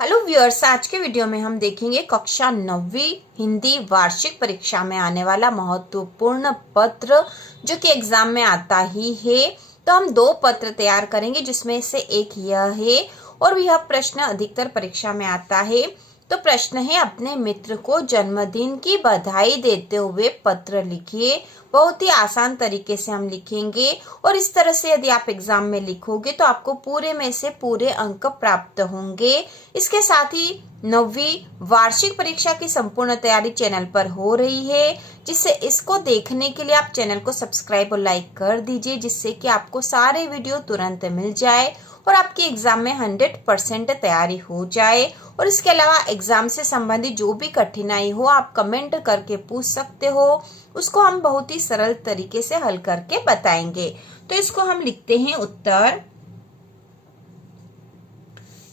Hello viewers, आज के video में हम देखेंगे कक्षा 9वीं हिंदी वार्षिक परीक्षा में आने वाला महत्वपूर्ण पत्र जो कि एग्जाम में आता ही है। तो हम दो पत्र तैयार करेंगे जिसमें से एक यह है और यह प्रश्न अधिकतर परीक्षा में आता है। तो प्रश्न है, अपने मित्र को जन्मदिन की बधाई देते हुए पत्र लिखिए। बहुत ही आसान तरीके से हम लिखेंगे और इस तरह से यदि आप एग्जाम में लिखोगे तो आपको पूरे में से पूरे अंक प्राप्त होंगे। इसके साथ ही 9वीं वार्षिक परीक्षा की संपूर्ण तैयारी चैनल पर हो रही है, जिससे इसको देखने के लिए आप चैनल को सब्सक्राइब और लाइक कर दीजिए, जिससे कि आपको सारे वीडियो तुरंत मिल जाए और आपके एग्जाम में 100% तैयारी हो जाए। और इसके अलावा एग्जाम से संबंधित जो भी कठिनाई हो आप कमेंट करके पूछ सकते हो, उसको हम बहुत ही सरल तरीके से हल करके बताएंगे। तो इसको हम लिखते हैं उत्तर,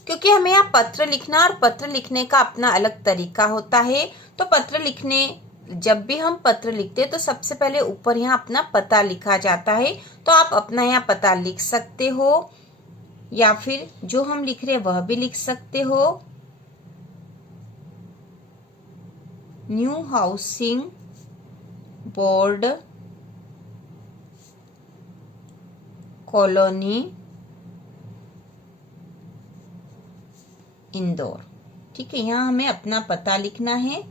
क्योंकि हमें यहाँ पत्र लिखना और पत्र लिखने का अपना अलग तरीका होता है। तो पत्र लिखने जब भी हम पत्र लिखते हैं तो सबसे पहले ऊपर यहाँ अपना पता लिखा जाता है। तो आप अपना यहाँ पता लिख सकते हो या फिर जो हम लिख रहे हैं वह भी लिख सकते हो। New housing board colony Indore. ठीक है, यहाँ हमें अपना पता लिखना है,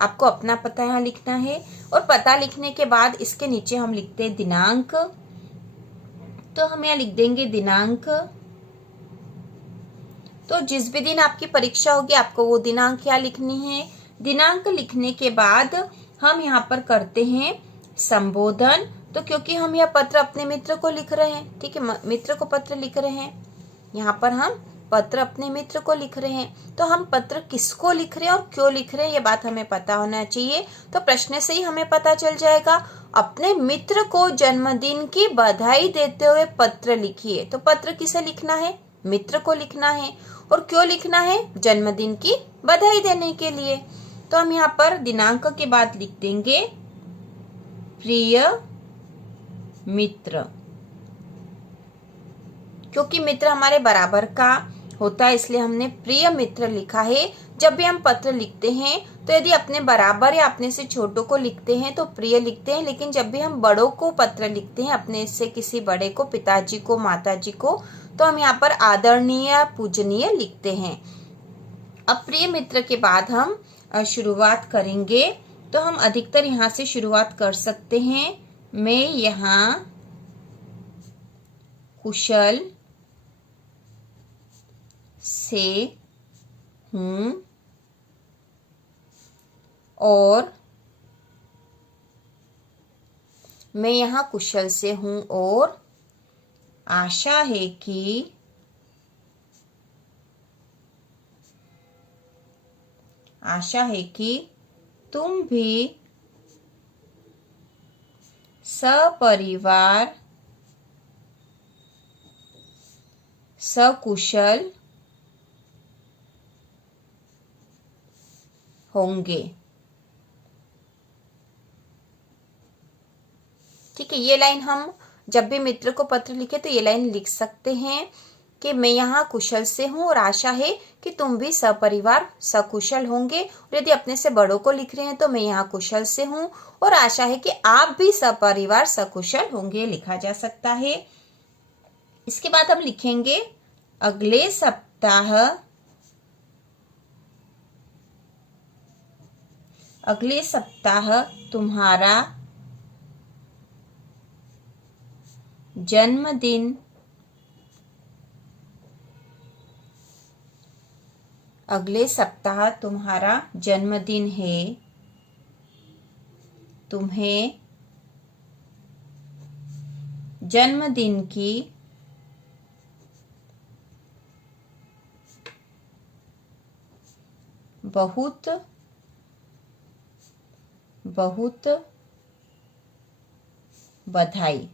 आपको अपना पता यहाँ लिखना है। और पता लिखने के बाद इसके नीचे हम लिखते हैं दिनांक। तो हम यहाँ लिख देंगे दिनांक। तो जिस भी दिन आपकी परीक्षा होगी आपको वो दिनांक यहाँ लिखनी है। दिनांक लिखने के बाद हम यहाँ पर करते हैं संबोधन। तो क्योंकि हम यह पत्र अपने मित्र को लिख रहे हैं, ठीक है, मित्र को पत्र लिख रहे हैं, यहाँ पर हम पत्र अपने मित्र को लिख रहे हैं। तो हम पत्र किसको लिख रहे हैं और क्यों लिख रहे हैं ये बात हमें पता होना चाहिए। तो प्रश्न से ही हमें पता चल जाएगा। अपने मित्र को जन्मदिन की बधाई देते हुए पत्र लिखिए। तो पत्र किसे लिखना है? मित्र को लिखना है। और क्यों लिखना है? जन्मदिन की बधाई देने के लिए। तो हम यहाँ पर दिनांक के बाद लिख देंगे प्रिय मित्र, क्योंकि मित्र हमारे बराबर का होता है इसलिए हमने प्रिय मित्र लिखा है। जब भी हम पत्र लिखते हैं तो यदि अपने बराबर या अपने से छोटों को लिखते हैं तो प्रिय लिखते हैं, लेकिन जब भी हम बड़ों को पत्र लिखते हैं, अपने से किसी बड़े को, पिताजी को, माताजी को, तो हम यहाँ पर आदरणीय, पूजनीय लिखते हैं। अब प्रिय मित्र के बाद हम शुरुआत करेंगे। तो हम अधिकतर यहाँ से शुरुआत कर सकते हैं। मैं यहाँ कुशल से हूँ और मैं यहाँ कुशल से हूँ और आशा है कि तुम भी सपरिवार सकुशल होंगे। ठीक है, ये लाइन हम जब भी मित्र को पत्र लिखे तो ये लाइन लिख सकते हैं कि मैं यहाँ कुशल से हूँ और आशा है कि तुम भी सपरिवार सकुशल होंगे। और यदि अपने से बड़ों को लिख रहे हैं तो मैं यहाँ कुशल से हूँ और आशा है कि आप भी सपरिवार सकुशल होंगे, लिखा जा सकता है। इसके बाद हम लिखेंगे अगले सप्ताह तुम्हारा जन्मदिन, अगले सप्ताह तुम्हारा जन्मदिन है। तुम्हें जन्मदिन की बहुत बहुत बधाई।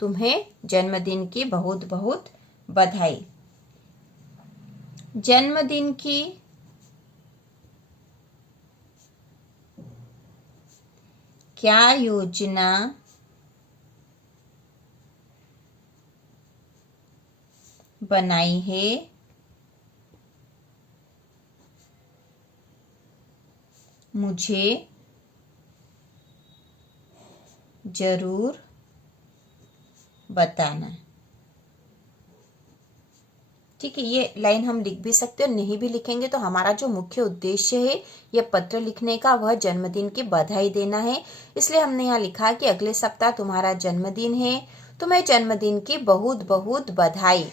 तुम्हें जन्मदिन की बहुत बहुत बधाई। जन्मदिन की क्या योजना बनाई है, मुझे जरूर बताना। ठीक है, ये लाइन हम लिख भी सकते हैं और नहीं भी लिखेंगे तो हमारा जो मुख्य उद्देश्य है ये पत्र लिखने का वह जन्मदिन की बधाई देना है। इसलिए हमने यहाँ लिखा कि अगले सप्ताह तुम्हारा जन्मदिन है, तुम्हें जन्मदिन की बहुत बहुत बधाई।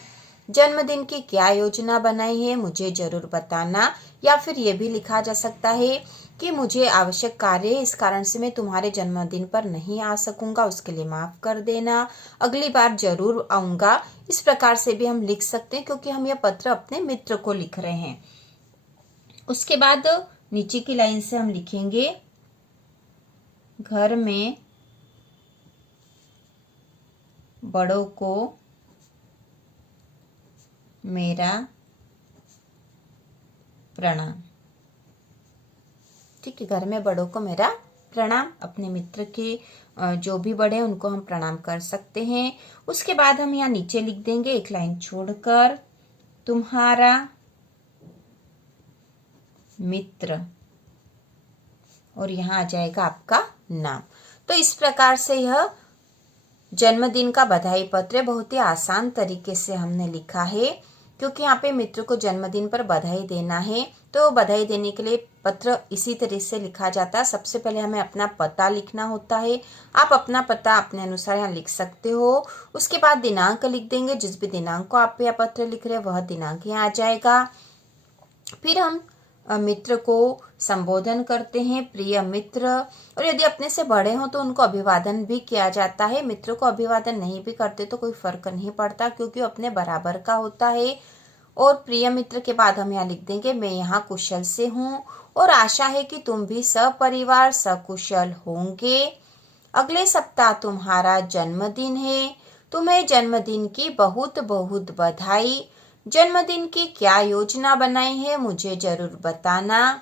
जन्मदिन की क्या योजना बनाई है मुझे जरूर बताना। या फिर ये भी लिखा जा सकता है कि मुझे आवश्यक कार्य है, इस कारण से मैं तुम्हारे जन्मदिन पर नहीं आ सकूंगा, उसके लिए माफ कर देना, अगली बार जरूर आऊंगा। इस प्रकार से भी हम लिख सकते हैं क्योंकि हम यह पत्र अपने मित्र को लिख रहे हैं। उसके बाद नीचे की लाइन से हम लिखेंगे, घर में बड़ों को मेरा प्रणाम। ठीक है, घर में बड़ों को मेरा प्रणाम। अपने मित्र के जो भी बड़े हैं उनको हम प्रणाम कर सकते हैं। उसके बाद हम यहाँ नीचे लिख देंगे एक लाइन छोड़कर, तुम्हारा मित्र, और यहाँ आ जाएगा आपका नाम। तो इस प्रकार से यह जन्मदिन का बधाई पत्र बहुत ही आसान तरीके से हमने लिखा है, क्योंकि यहाँ पे मित्र को जन्मदिन पर बधाई देना है। तो बधाई देने के लिए पत्र इसी तरह से लिखा जाता है। सबसे पहले हमें अपना पता लिखना होता है। आप अपना पता अपने अनुसार यहाँ लिख सकते हो। उसके बाद दिनांक लिख देंगे, जिस भी दिनांक को आप यह पत्र लिख रहे हैं वह दिनांक यहाँ आ जाएगा। फिर हम मित्र को संबोधन करते हैं, प्रिय मित्र, और यदि अपने से बड़े हों तो उनको अभिवादन भी किया जाता है। मित्र को अभिवादन नहीं भी करते तो कोई फर्क नहीं पड़ता, क्योंकि वो अपने बराबर का होता है। और प्रिय मित्र के बाद हम यहाँ लिख देंगे, मैं यहाँ कुशल से हूँ और आशा है कि तुम भी सपरिवार सकुशल होंगे। अगले सप्ताह तुम्हारा जन्मदिन है, तुम्हें जन्मदिन की बहुत बहुत बधाई। जन्मदिन की क्या योजना बनाई है मुझे जरूर बताना।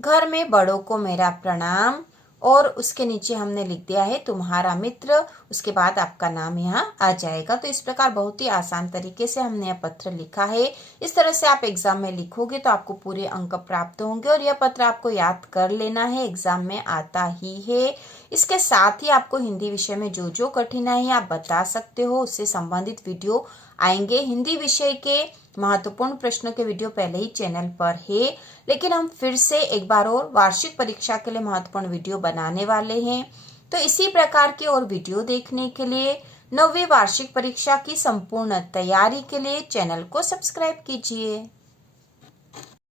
घर में बड़ों को मेरा प्रणाम, और उसके नीचे हमने लिख दिया है तुम्हारा मित्र। उसके बाद आपका नाम यहाँ आ जाएगा। तो इस प्रकार बहुत ही आसान तरीके से हमने यह पत्र लिखा है। इस तरह से आप एग्जाम में लिखोगे तो आपको पूरे अंक प्राप्त होंगे, और यह पत्र आपको याद कर लेना है, एग्जाम में आता ही है। इसके साथ ही आपको हिंदी विषय में जो जो कठिनाई आप बता सकते हो उससे संबंधित वीडियो आएंगे। हिंदी विषय के महत्वपूर्ण प्रश्नों के वीडियो पहले ही चैनल पर है, लेकिन हम फिर से एक बार और वार्षिक परीक्षा के लिए महत्वपूर्ण वीडियो बनाने वाले हैं। तो इसी प्रकार के और वीडियो देखने के लिए 9वीं वार्षिक परीक्षा की संपूर्ण तैयारी के लिए चैनल को सब्सक्राइब कीजिए।